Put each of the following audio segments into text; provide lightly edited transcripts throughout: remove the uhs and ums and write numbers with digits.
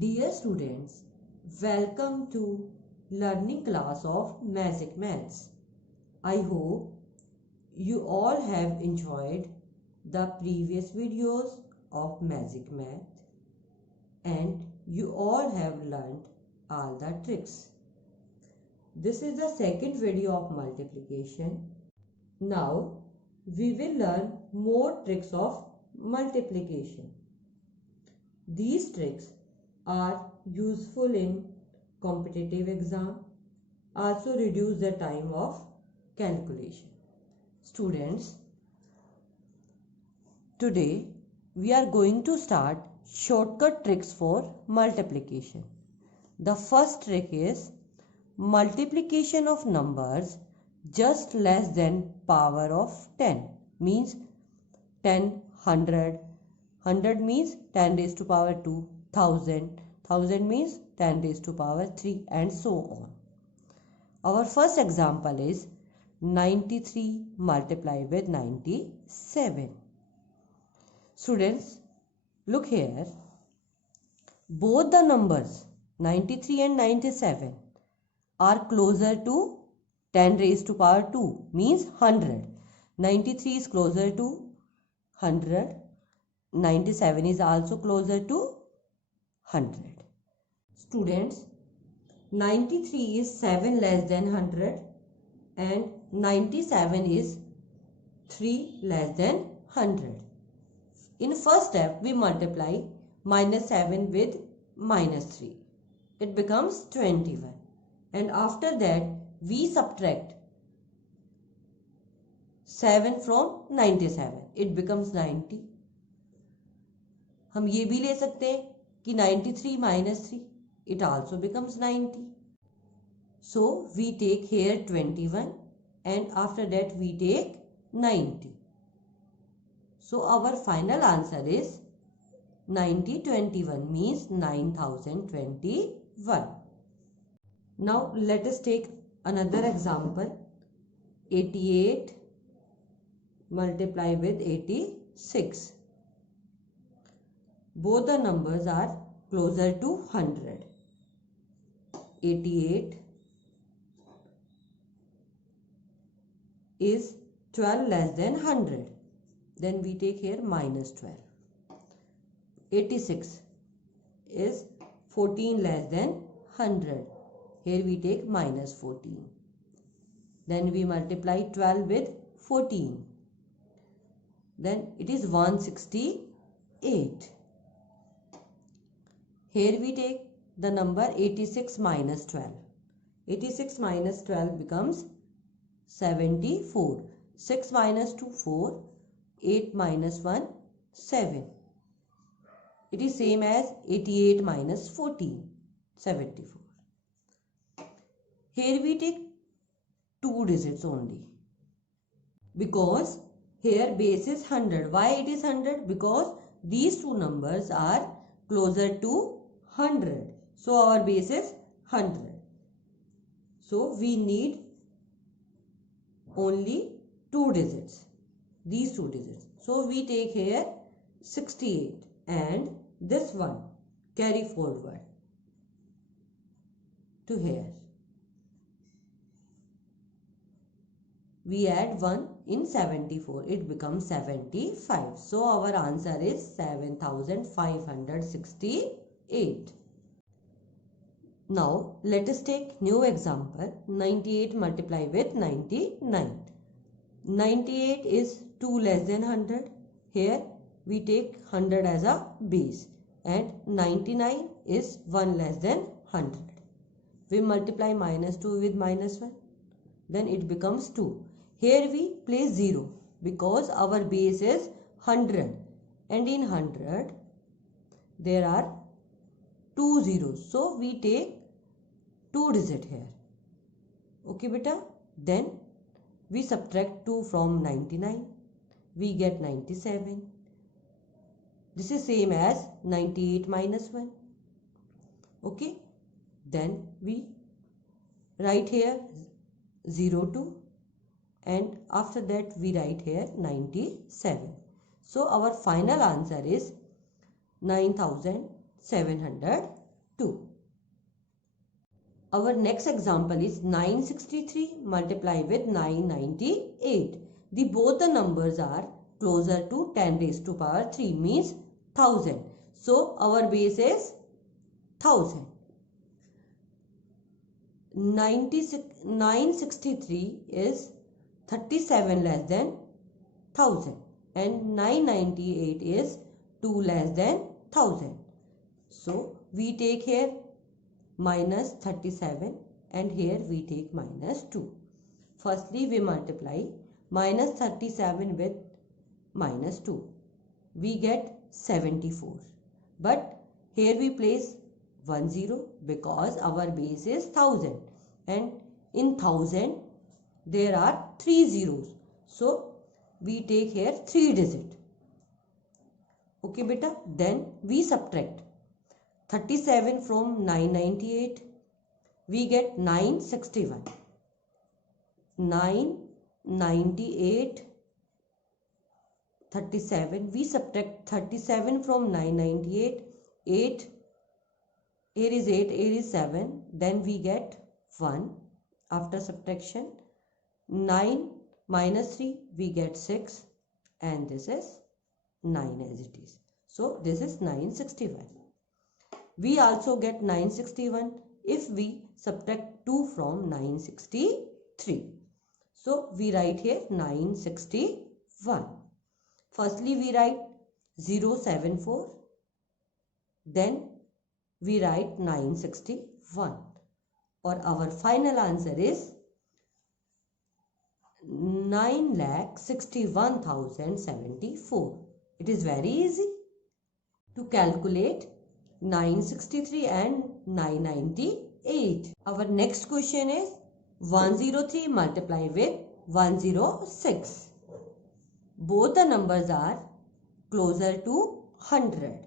Dear students, welcome to learning class of Magic Maths. I hope you all have enjoyed the previous videos of Magic Math and you all have learned all the tricks. This is the second video of multiplication. Now we will learn more tricks of multiplication. These tricks are useful in competitive exam, also reduce the time of calculation. Students, today we are going to start shortcut tricks for multiplication. The first trick is multiplication of numbers just less than power of 10, means 10, 100, 100 means 10 raised to power 2, 1000, 1000 means 10 raised to power 3 and so on. Our first example is 93 multiplied with 97. Students, look here. Both the numbers 93 and 97 are closer to 10 raised to power 2 means 100. 93 is closer to 100. 97 is also closer to 100. Students, 93 is 7 less than 100 and 97 is 3 less than 100. In first step, we multiply minus 7 with minus 3. It becomes 21. And after that, we subtract 7 from 97. It becomes 90. हम ये भी ले सकते हैं कि 93 minus 3, it also becomes 90. So we take here 21 and after that we take 90. So our final answer is 9021 means 9021. Now let us take another example. 88 multiply with 86. Both the numbers are closer to 100. 88 is 12 less than 100. Then we take here minus 12. 86 is 14 less than 100. Here we take minus 14. Then we multiply 12 with 14. Then it is 168. Here we take the number 86 minus 12. 86 minus 12 becomes 74. 6 minus 2, 4. 8 minus 1, 7. It is same as 88 minus 14, 74. Here we take 2 digits only. Because here base is 100. Why it is 100? Because these two numbers are closer to 100. So our base is 100. So we need only 2 digits. These 2 digits. So we take here 68 and this one carry forward to here. We add 1 in 74. It becomes 75. So our answer is 7568. Now let us take new example. 98 multiply with 99. 98 is 2 less than 100. Here we take 100 as a base and 99 is 1 less than 100. We multiply minus 2 with minus 1. Then it becomes 2. Here we place 0 because our base is 100 and in 100 there are 2 zeros. So we take 2 digit here. Okay beta. Then we subtract 2 from 99. We get 97. This is same as 98 minus 1. Okay. Then we write here 02 and after that we write here 97. So our final answer is 9700 2. Our next example is 963 multiply with 998. Both the numbers are closer to 10 raised to power 3 means 1000. So our base is 1000. 963 is 37 less than 1000 and 998 is 2 less than 1000. So we take here minus 37 and here we take minus 2. Firstly we multiply minus 37 with minus 2. We get 74. But here we place 10 because our base is 1000 and in 1000 there are 3 zeros. So we take here 3 digit. Okay beta, then we subtract 37 from 998. We get 961. 998 37. We subtract 37 from 998. 8. Here is 8. Here is 7. Then we get 1 after subtraction. 9 minus 3 we get 6 and this is 9 as it is. So this is 961. We also get 961 if we subtract 2 from 963. So we write here 961. Firstly we write 074. Then we write 961. Or our final answer is 9,61,074. It is very easy to calculate 963 and 998. Our next question is 103 multiply with 106. Both the numbers are closer to 100.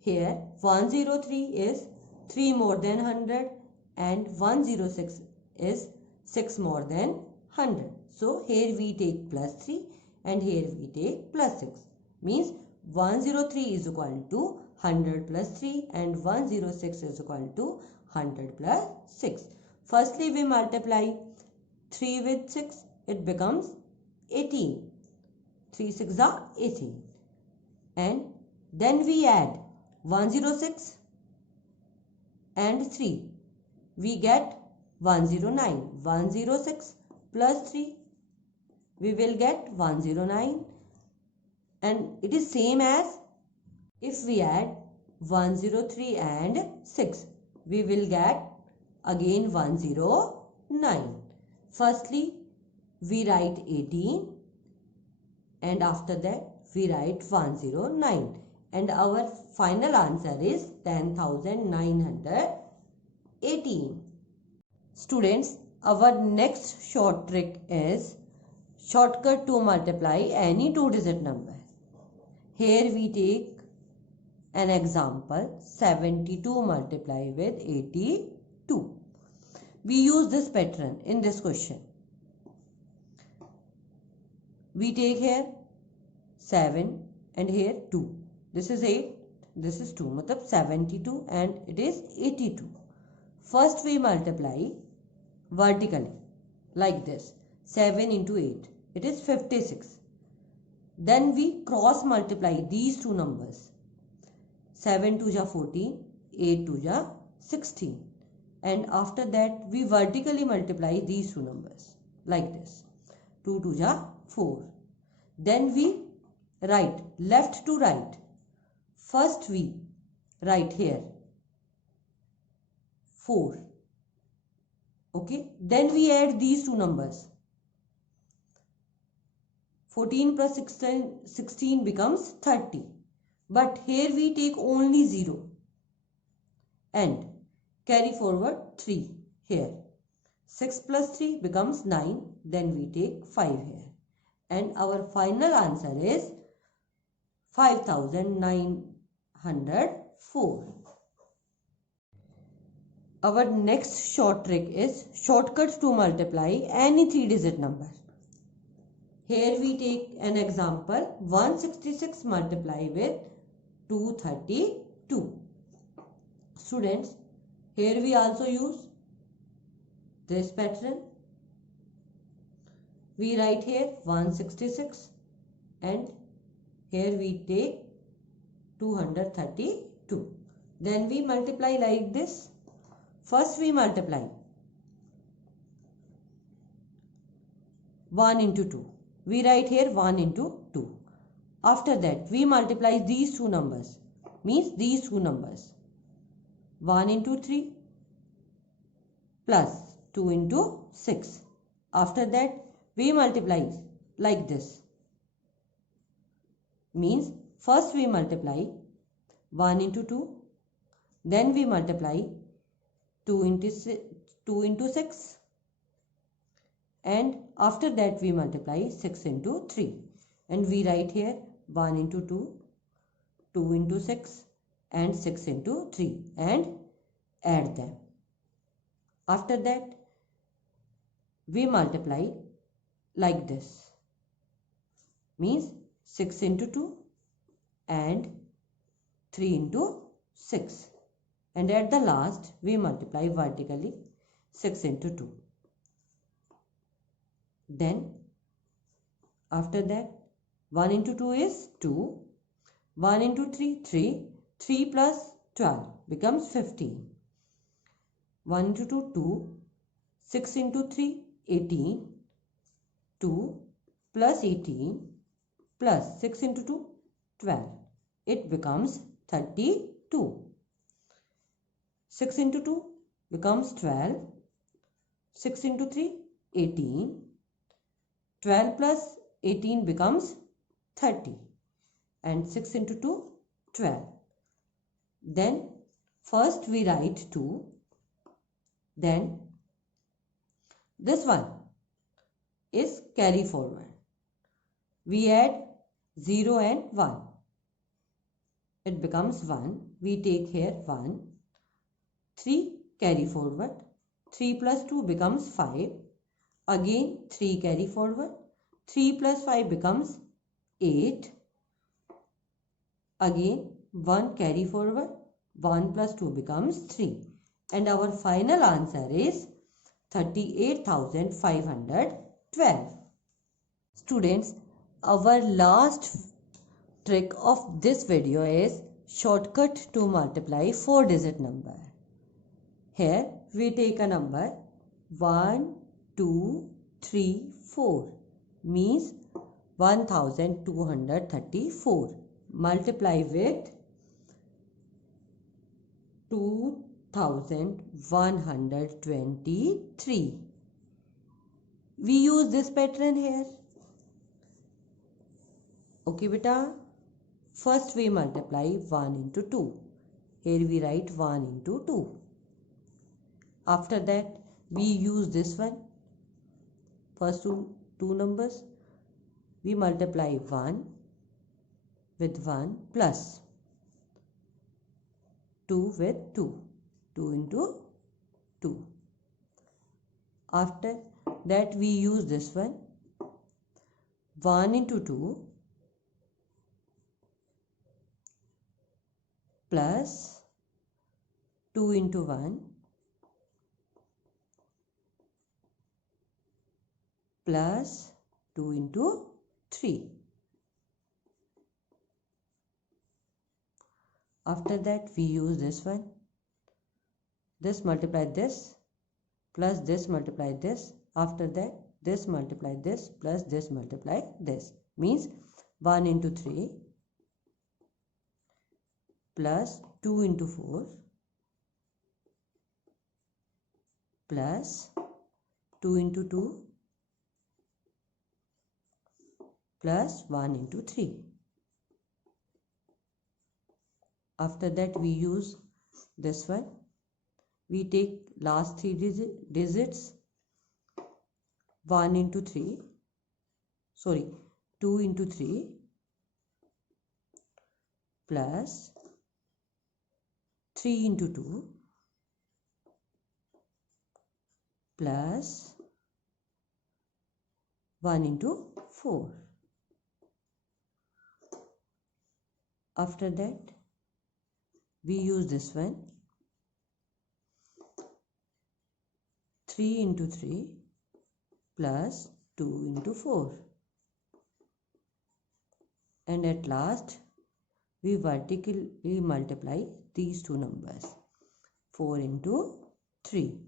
Here 103 is 3 more than 100 and 106 is 6 more than 100. So here we take plus 3 and here we take plus 6. Means 103 is equal to 100 plus 3 and 106 is equal to 100 plus 6. Firstly we multiply 3 with 6. It becomes 18. 3 6 are 18. And then we add 106 and 3. We get 109. 106 plus 3. We will get 109. And it is same as if we add 103 and 6. We will get again 109. Firstly we write 18 and after that we write 109 and our final answer is 10,918. Students, our next short trick is shortcut to multiply any 2-digit number. Here we take an example 72 multiply with 82. We use this pattern in this question. We take here 7 and here 2. This is 8, this is 2. Matlab 72 and it is 82. First we multiply vertically like this. 7 into 8. It is 56. Then we cross multiply these two numbers. 7 2 ja 14, 8 2 ja 16. And after that we vertically multiply these two numbers like this. 2 2 ja 4. Then we write left to right. First we write here 4. Okay. Then we add these two numbers. 14 plus 16 becomes 30. But here we take only 0 and carry forward 3 here. 6 plus 3 becomes 9. Then we take 5 here. And our final answer is 5,904. Our next short trick is shortcut to multiply any 3-digit number. Here we take an example 166 multiply with 232. Students, here we also use this pattern. We write here 166 and here we take 232. Then we multiply like this. First we multiply 1 into 2. We write here 1 into 2. After that we multiply these two numbers. Means these two numbers. 1 into 3 plus 2 into 6. After that we multiply like this. Means first we multiply 1 into 2. Then we multiply 2 into 6. And after that we multiply 6 into 3. And we write here 1 into 2, 2 into 6 and 6 into 3 and add them. After that we multiply like this. Means 6 into 2 and 3 into 6. And at the last we multiply vertically 6 into 2. Then after that 1 into 2 is 2. 1 into 3, 3. 3 plus 12 becomes 15. 1 into 2, 2. 6 into 3, 18. 2 plus 18 plus 6 into 2, 12. It becomes 32. 6 into 2 becomes 12. 6 into 3, 18. 12 plus 18 becomes 30. And 6 into 2, 12. Then first we write 2. Then this one is carry forward. We add 0 and 1. It becomes 1. We take here 1. 3 carry forward. 3 plus 2 becomes 5. Again 3 carry forward. 3 plus 5 becomes 8. Again 1 carry forward. 1 plus 2 becomes 3. And our final answer is 38,512. Students, our last trick of this video is shortcut to multiply 4-digit number. Here we take a number 1, 2, 3, 4 means 1234. Multiply with 2123. We use this pattern here. Okay beta. First we multiply 1 into 2. Here we write 1 into 2. After that we use this one. First two numbers. We multiply 1 with 1 plus 2 with 2. 2 into 2. After that we use this one. 1 into 2 plus 2 into 1 plus 2 into 3. After that we use this one. This multiply this plus this multiply this. After that this multiply this plus this multiply this. Means 1 into 3 plus 2 into 4 plus 2 into 2 plus 1 into 3. After that we use this one. We take last 3 digits. 1 into 3. 2 into 3 plus 3 into 2 plus 1 into 4. After that we use this one. 3 into 3 plus 2 into 4. And at last, we vertically multiply these two numbers. 4 into 3.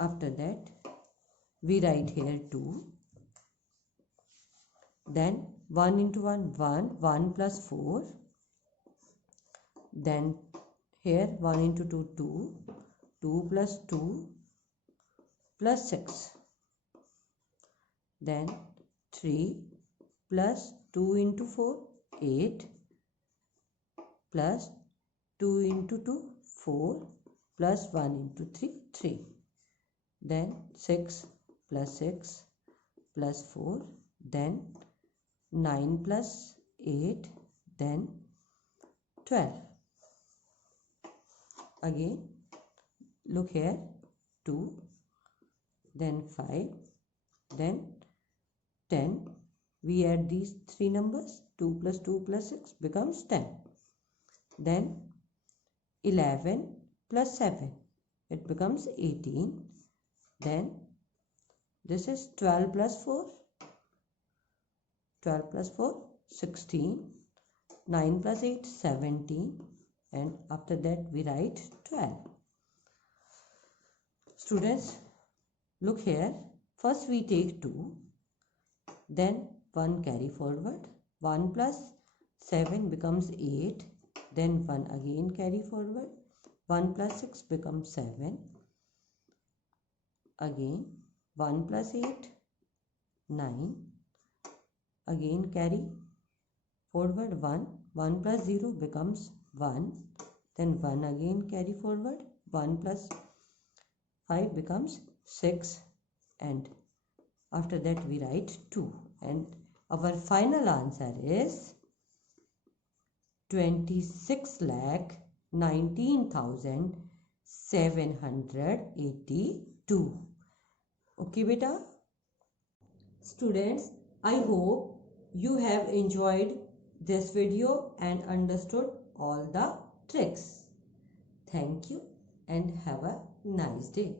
After that, we write here 2. Then 1 into 1, 1 plus 4. Then here 1 into 2, 2 plus 2 plus 6. Then 3 plus 2 into 4, 8 plus 2 into 2, 4 plus 1 into 3, 3. Then 6 plus 6 plus 4. Then 9 plus 8. Then 12. Again, look here, 2, then 5, then 10. We add these three numbers, 2 plus 2 plus 6 becomes 10. Then 11 plus 7, it becomes 18. Then this is 12 plus 4, 12 plus 4, 16, 9 plus 8, 17, and after that we write 12. Students, look here, first we take 2, then 1 carry forward, 1 plus 7 becomes 8, then 1 again carry forward, 1 plus 6 becomes 7, again 1 plus 8, 9, again carry forward 1, 1 plus 0 becomes 1, then 1 again carry forward, 1 plus 5 becomes 6, and after that we write 2, and our final answer is 26,19,782. Okay beta? Students, I hope you have enjoyed this video and understood all the tricks. Thank you and have a nice day.